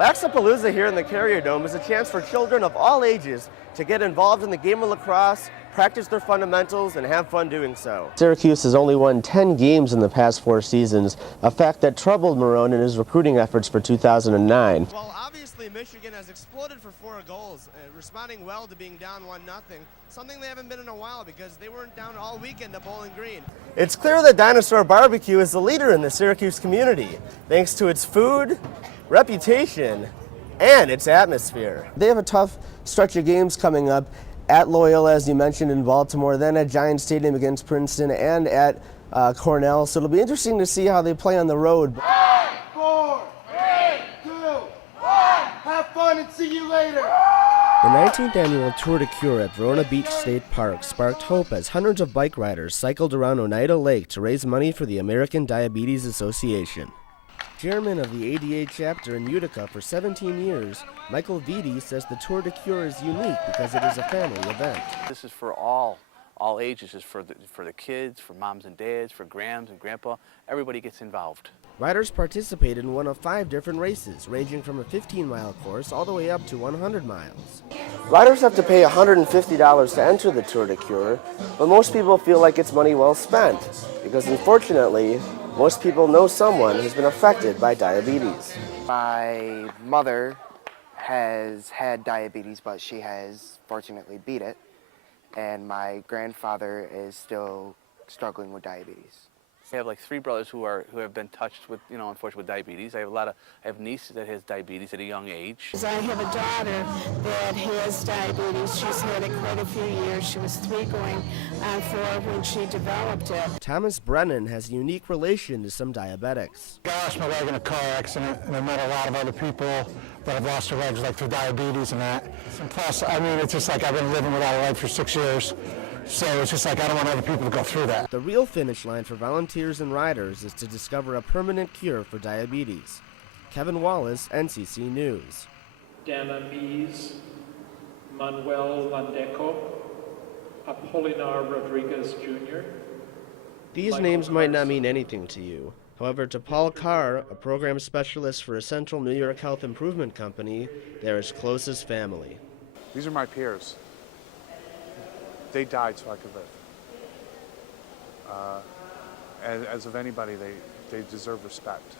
Laxapalooza here in the Carrier Dome is a chance for children of all ages to get involved in the game of lacrosse, practice their fundamentals, and have fun doing so. Syracuse has only won 10 games in the past 4 seasons, a fact that troubled Marone in his recruiting efforts for 2009. Well, obviously Michigan has exploded for 4 goals, responding well to being down 1-0, something they haven't been in a while because they weren't down all weekend at Bowling Green. It's clear that Dinosaur Barbecue is the leader in the Syracuse community, thanks to its food, reputation, and its atmosphere. They have a tough stretch of games coming up at Loyola, as you mentioned, in Baltimore, then at Giant Stadium against Princeton, and at Cornell. So it'll be interesting to see how they play on the road. 5, 4, 3, 2, 1. Have fun and see you later. The 19th annual Tour de Cure at Verona Beach State Park sparked hope as hundreds of bike riders cycled around Oneida Lake to raise money for the American Diabetes Association. Chairman of the ADA chapter in Utica for 17 years, Michael Vitti says the Tour de Cure is unique because it is a family event. This is for all ages. It's for the kids, for moms and dads, for grams and grandpa. Everybody gets involved. Riders participate in one of 5 different races, ranging from a 15-mile course all the way up to 100 miles. Riders have to pay $150 to enter the Tour de Cure, but most people feel like it's money well spent, because unfortunately, most people know someone who's been affected by diabetes. My mother has had diabetes, but she has fortunately beat it. And my grandfather is still struggling with diabetes. I have like 3 brothers who have been touched with, unfortunately with diabetes. I have a niece that has diabetes at a young age. I have a daughter that has diabetes. She's had it quite a few years. She was 3 going on 4 when she developed it. Thomas Brennan has a unique relation to some diabetics. I lost my leg in a car accident, and I met a lot of other people that have lost their legs, like through diabetes and that. And plus, it's just like I've been living without a leg for 6 years. So it's just like I don't want other people to go through that. The real finish line for volunteers and riders is to discover a permanent cure for diabetes. Kevin Wallace, NCC News. Dana Mies, Manuel Landeco, Apolinar Rodriguez Jr. These names might not mean anything to you. However, to Paul Carr, a program specialist for a Central New York Health Improvement Company, they're as close as family. These are my peers. They died so I could live. As of anybody, they deserve respect.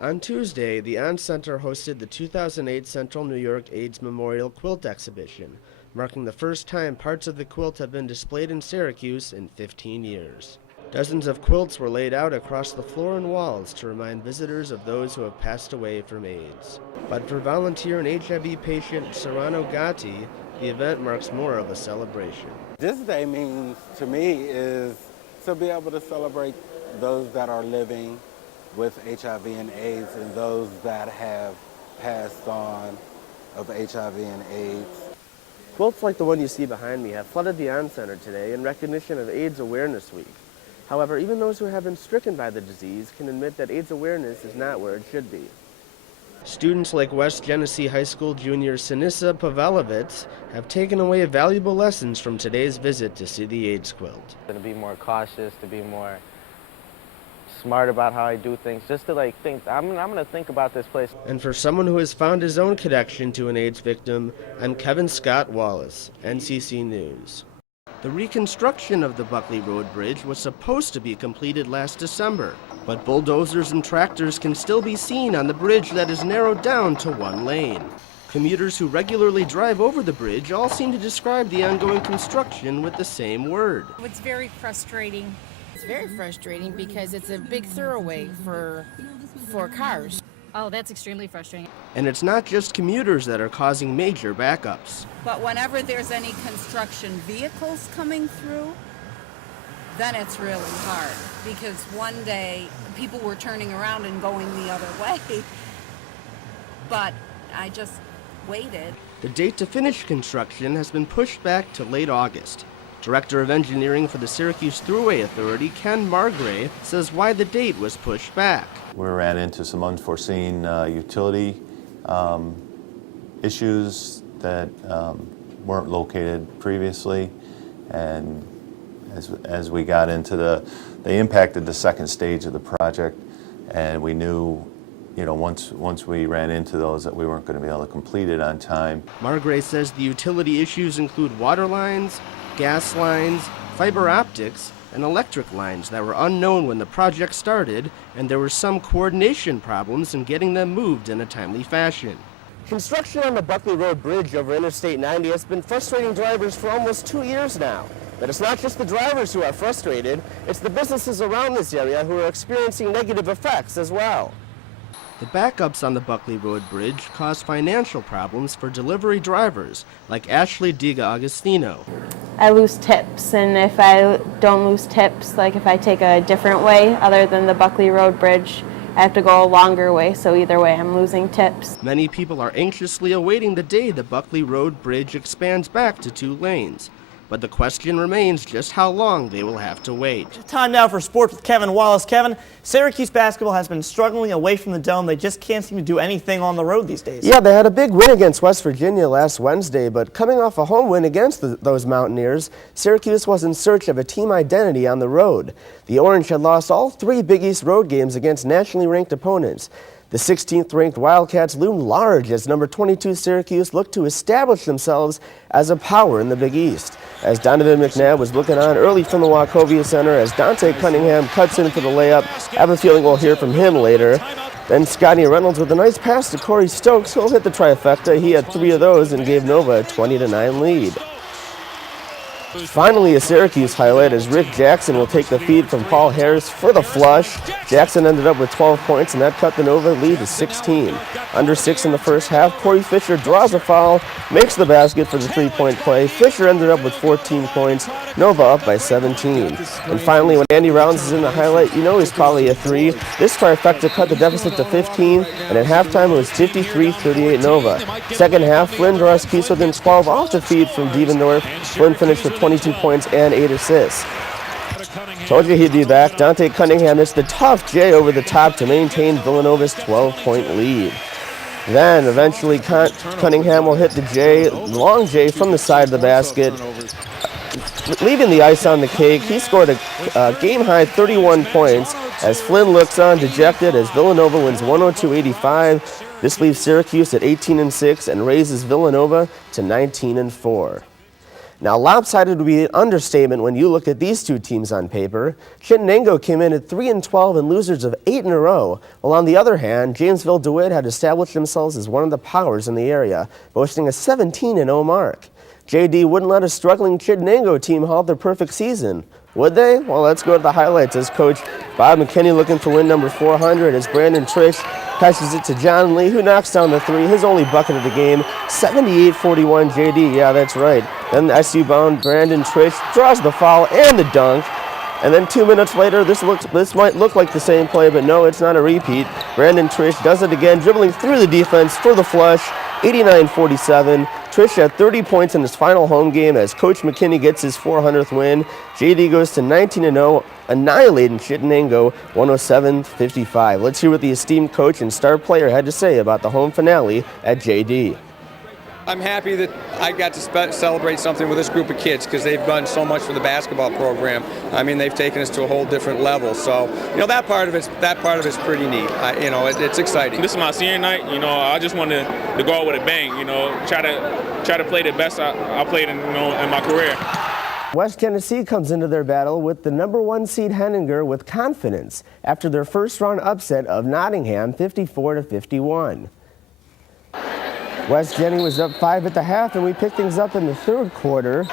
On Tuesday, the On Center hosted the 2008 Central New York AIDS Memorial Quilt Exhibition, marking the first time parts of the quilt have been displayed in Syracuse in 15 years. Dozens of quilts were laid out across the floor and walls to remind visitors of those who have passed away from AIDS. But for volunteer and HIV patient Serrano Gatti, the event marks more of a celebration. This day means, to me, is to be able to celebrate those that are living with HIV and AIDS and those that have passed on of HIV and AIDS. Quilts like the one you see behind me have flooded the On Center today in recognition of AIDS Awareness Week. However, even those who have been stricken by the disease can admit that AIDS awareness is not where it should be. Students like West Genesee High School junior Sinisa Pavelovitz have taken away valuable lessons from today's visit to see the AIDS quilt. To be more cautious, to be more smart about how I do things, just to think, I'm going to think about this place. And for someone who has found his own connection to an AIDS victim, I'm Kevin Scott Wallace, NCC News. The reconstruction of the Buckley Road Bridge was supposed to be completed last December, but bulldozers and tractors can still be seen on the bridge that is narrowed down to 1 lane. Commuters who regularly drive over the bridge all seem to describe the ongoing construction with the same word. It's very frustrating. It's very frustrating because it's a big thoroughway for cars. Oh, that's extremely frustrating. And it's not just commuters that are causing major backups. But whenever there's any construction vehicles coming through, then it's really hard, because one day people were turning around and going the other way, but I just waited. The date to finish construction has been pushed back to late August. Director of Engineering for the Syracuse Thruway Authority, Ken Margray, says why the date was pushed back. We ran into some unforeseen utility issues that weren't located previously, and as we got into they impacted the second stage of the project, and we knew you know, once we ran into those, that we weren't going to be able to complete it on time. Margray says the utility issues include water lines, gas lines, fiber optics, and electric lines that were unknown when the project started, and there were some coordination problems in getting them moved in a timely fashion. Construction on the Buckley Road Bridge over Interstate 90 has been frustrating drivers for almost 2 years now. But it's not just the drivers who are frustrated, it's the businesses around this area who are experiencing negative effects as well. The backups on the Buckley Road Bridge cause financial problems for delivery drivers, like Ashley Diga Agostino. I lose tips, and if I don't lose tips, like if I take a different way other than the Buckley Road Bridge, I have to go a longer way, so either way I'm losing tips. Many people are anxiously awaiting the day the Buckley Road Bridge expands back to 2 lanes. But the question remains just how long they will have to wait. Time now for sports with Kevin Wallace. Kevin, Syracuse basketball has been struggling away from the Dome. They just can't seem to do anything on the road these days. Yeah, they had a big win against West Virginia last Wednesday, but coming off a home win against those Mountaineers, Syracuse was in search of a team identity on the road. The Orange had lost all 3 Big East road games against nationally ranked opponents. The 16th-ranked Wildcats loomed large as number 22 Syracuse looked to establish themselves as a power in the Big East. As Donovan McNabb was looking on early from the Wachovia Center as Dante Cunningham cuts in for the layup. I have a feeling we'll hear from him later. Then Scotty Reynolds with a nice pass to Corey Stokes. He'll hit the trifecta. He had 3 of those and gave Nova a 20-9 lead. Finally, a Syracuse highlight as Rick Jackson will take the feed from Paul Harris for the flush. Jackson ended up with 12 points, and that cut the Nova lead to 16. Under 6 in the first half, Corey Fisher draws a foul, makes the basket for the 3-point play. Fisher ended up with 14 points, Nova up by 17. And finally, when Andy Rounds is in the highlight, you know he's probably a 3. This trifecta cut the deficit to 15, and at halftime it was 53-38 Nova. Second half, Flynn draws Keys within 12 off the feed from Devendorf. Flynn finished with 22 points and 8 assists. Told you he'd be back. Dante Cunningham missed the tough J over the top to maintain Villanova's 12-point lead. Then eventually Cunningham will hit the J, long J from the side of the basket, leaving the ice on the cake. He scored a game-high 31 points as Flynn looks on dejected as Villanova wins 102-85. This leaves Syracuse at 18-6 and raises Villanova to 19-4. Now, lopsided would be an understatement when you look at these 2 teams on paper. Chittenango came in at 3-12 and losers of 8 in a row, while on the other hand, Janesville DeWitt had established themselves as one of the powers in the area, boasting a 17-0 mark. JD wouldn't let a struggling Chittenango team halt their perfect season. Would they? Well, let's go to the highlights as Coach Bob McKinney looking for win number 400 as Brandon Trish passes it to John Lee, who knocks down the 3, his only bucket of the game. 78-41 JD, yeah, that's right. Then the SU-bound Brandon Trish draws the foul and the dunk. And then 2 minutes later, this might look like the same play, but no, it's not a repeat. Brandon Trish does it again, dribbling through the defense for the flush. 89-47. Trish had 30 points in his final home game as Coach McKinney gets his 400th win. JD goes to 19-0, annihilating Chittenango 107-55. Let's hear what the esteemed coach and star player had to say about the home finale at JD. I'm happy that I got to celebrate something with this group of kids because they've done so much for the basketball program. I mean, they've taken us to a whole different level. So, you know, that part of it's pretty neat. It's exciting. This is my senior night. You know, I just wanted to go out with a bang. You know, try to play the best I played in my career. West Genesee comes into their battle with the number 1 seed Henninger with confidence after their first round upset of Nottingham 54-51. West Genny was up 5 at the half, and we picked things up in the 3rd quarter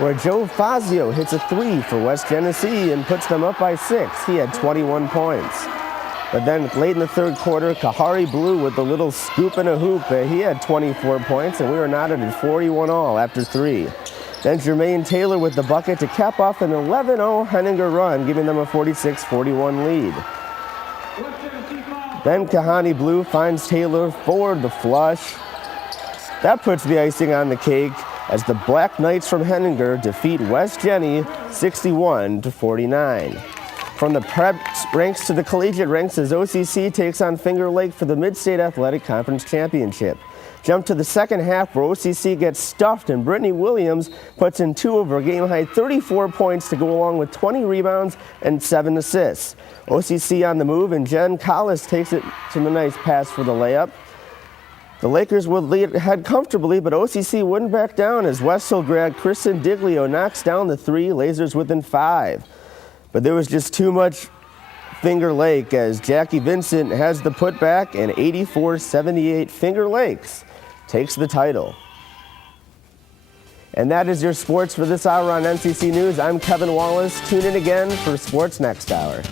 where Joe Fazio hits a 3 for West Genesee and puts them up by 6. He had 21 points. But then late in the 3rd quarter, Kahari Blue with the little scoop and a hoop. He had 24 points, and we were knotted at 41 all after 3. Then Jermaine Taylor with the bucket to cap off an 11-0 Henninger run, giving them a 46-41 lead. Then Kahani Blue finds Taylor for the flush. That puts the icing on the cake as the Black Knights from Henninger defeat West Genny 61-49. From the prep ranks to the collegiate ranks as OCC takes on Finger Lake for the Mid-State Athletic Conference Championship. Jump to the second half where OCC gets stuffed and Brittany Williams puts in 2 of her game-high 34 points to go along with 20 rebounds and 7 assists. OCC on the move, and Jen Collis takes it to the nice pass for the layup. The Lakers would lead ahead comfortably, but OCC wouldn't back down as Westhill grad Kristen Diglio knocks down the three, Lasers within 5. But there was just too much Finger Lake as Jackie Vincent has the putback, and 84-78 Finger Lakes takes the title. And that is your sports for this hour on NCC News. I'm Kevin Wallace. Tune in again for Sports Next Hour.